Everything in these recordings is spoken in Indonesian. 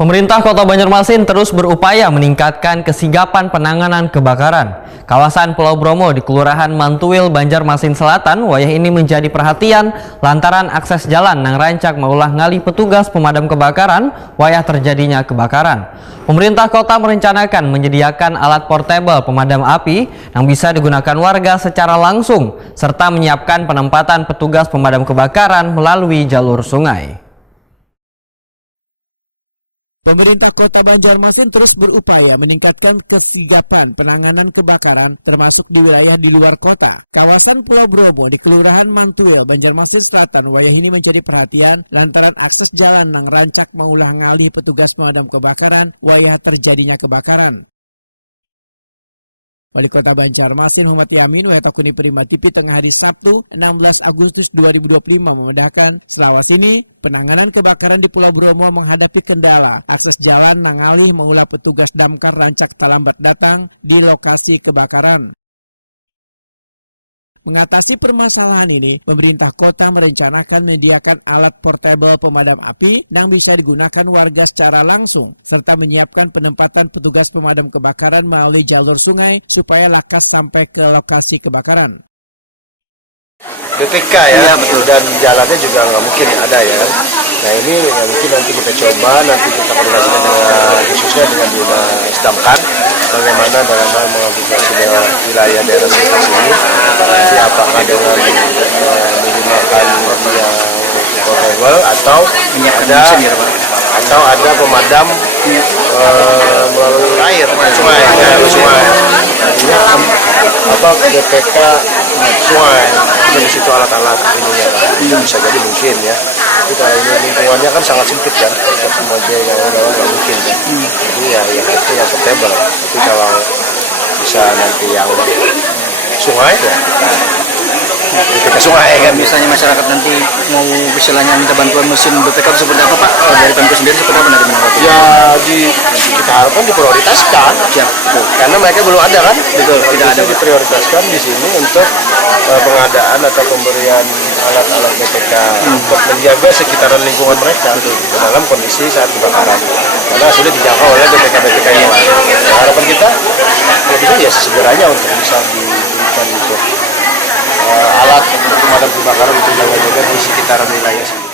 Pemerintah Kota Banjarmasin terus berupaya meningkatkan kesigapan penanganan kebakaran. Kawasan Pulau Bromo di Kelurahan Mantuil, Banjarmasin Selatan, wayah ini menjadi perhatian lantaran akses jalan nang rancak maulah ngalih petugas pemadam kebakaran wayah terjadinya kebakaran. Pemerintah kota merencanakan menyediakan alat portable pemadam api yang bisa digunakan warga secara langsung, serta menyiapkan penempatan petugas pemadam kebakaran melalui jalur sungai. Pemerintah Kota Banjarmasin terus berupaya meningkatkan kesigapan penanganan kebakaran termasuk di wilayah di luar kota. Kawasan Pulau Bromo di Kelurahan Mantuil, Banjarmasin Selatan, wayah ini menjadi perhatian lantaran akses jalan nang rancak maulah ngalih petugas pemadam kebakaran wayah terjadinya kebakaran. Wali Kota Banjarmasin Muhammad Yamin Wayatakuni Prima TV tengah hari Sabtu 16 Agustus 2025 memudahkan selawas ini penanganan kebakaran di Pulau Bromo menghadapi kendala akses jalan nangalih maulah petugas damkar rancak talambat datang di lokasi kebakaran. Mengatasi permasalahan ini, pemerintah kota merencanakan menyediakan alat portable pemadam api yang bisa digunakan warga secara langsung, serta menyiapkan penempatan petugas pemadam kebakaran melalui jalur sungai supaya lakas sampai ke lokasi kebakaran. BPK ya, betul. Dan jalannya juga nggak mungkin ada ya. Nah ini ya mungkin nanti kita coba, nanti kita koordinasikan dengan khususnya dengan dinas damkar bagaimana dalam hal mengaplikasi wilayah daerah sekitar sini. Nanti apakah dengan menggunakan yang portable atau ada pemadam melalui air sungai. Artinya BPK sungai dan di situ alat-alat ininya itu bisa jadi mungkin ya. Tapi kalau ini lingkungannya kan sangat sempit kan, untuk semua gawang-gawang nggak mungkin ya. Jadi ya itu yang portable. Tapi kalau bisa nanti yang sungai ya BPK sungai kan. Misalnya masyarakat nanti mau misalnya minta bantuan mesin BPK seperti apa Pak? Dari Pemkot sendiri seperti apa nanti menanggapi? Ya kita harapkan diprioritaskan. Siap. Karena mereka belum ada kan? Betul. Tidak ada diprioritaskan di sini untuk pengadaan atau pemberian alat-alat BPK untuk menjaga sekitaran lingkungan mereka dalam kondisi saat kebakaran. Karena sudah dijangkau oleh BPK yang lain. Nah, harapan kita kalau bisa ya segeranya untuk bisa diberikan untuk alat pemadam kebakaran untuk jaga-jaga di sekitaran wilayah sini.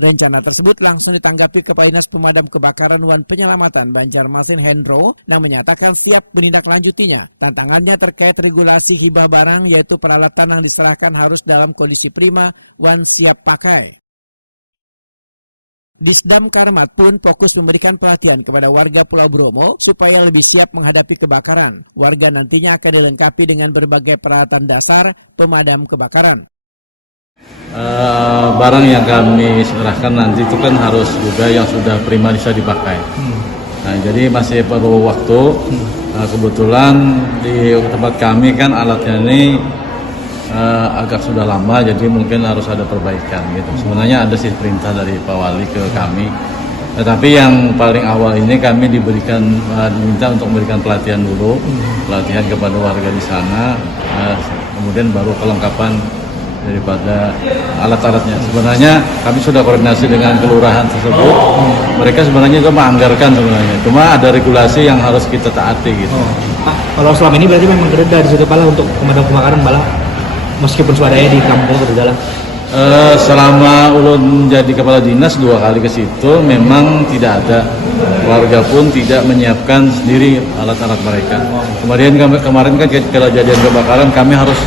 Rencana tersebut langsung ditanggapi Kepala Dinas Pemadam Kebakaran dan Penyelamatan Banjarmasin Hendro yang menyatakan siap menindaklanjutinya. Tantangannya terkait regulasi hibah barang yaitu peralatan yang diserahkan harus dalam kondisi prima dan siap pakai. Disdam Karmat pun fokus memberikan perhatian kepada warga Pulau Bromo supaya lebih siap menghadapi kebakaran. Warga nantinya akan dilengkapi dengan berbagai peralatan dasar pemadam kebakaran. Barang yang kami serahkan nanti itu kan harus juga yang sudah prima bisa dipakai. Nah, jadi masih perlu waktu. Kebetulan di tempat kami kan alatnya ini agak sudah lama, jadi mungkin harus ada perbaikan gitu. Sebenarnya ada sih perintah dari Pak Wali ke kami. Tetapi yang paling awal ini kami diminta untuk memberikan pelatihan dulu, pelatihan kepada warga di sana, kemudian baru kelengkapan daripada alat-alatnya. Sebenarnya kami sudah koordinasi dengan kelurahan tersebut. Mereka sebenarnya juga menganggarkan sebenarnya. Cuma ada regulasi yang harus kita taati gitu. Kalau selama ini berarti memang kerja di situ Pala untuk pemadam kebakaran Pala, meskipun swadaya di kampung berjalan. Selama ulun jadi kepala dinas 2 kali ke situ, memang tidak ada warga pun tidak menyiapkan sendiri alat-alat mereka. Kemarin kan kalau kejadian kebakaran kami harus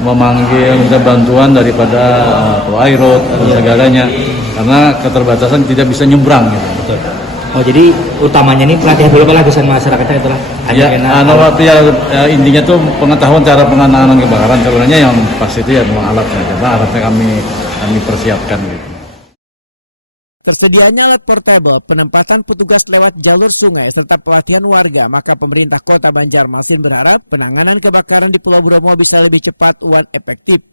memanggil minta bantuan daripada Airot dan segalanya karena keterbatasan tidak bisa nyebrang gitu. Oh jadi utamanya ini pelatihan dulu Pala kesan masyarakatnya itulah. Intinya tuh pengetahuan cara penanganan kebakaran. Sebenarnya yang pasti itu ya alatnya. Karena alatnya kami persiapkan gitu. Tersedianya alat portable, penempatan petugas lewat jalur sungai, serta pelatihan warga, maka pemerintah Kota Banjarmasin berharap penanganan kebakaran di Pulau Bromo bisa lebih cepat dan efektif.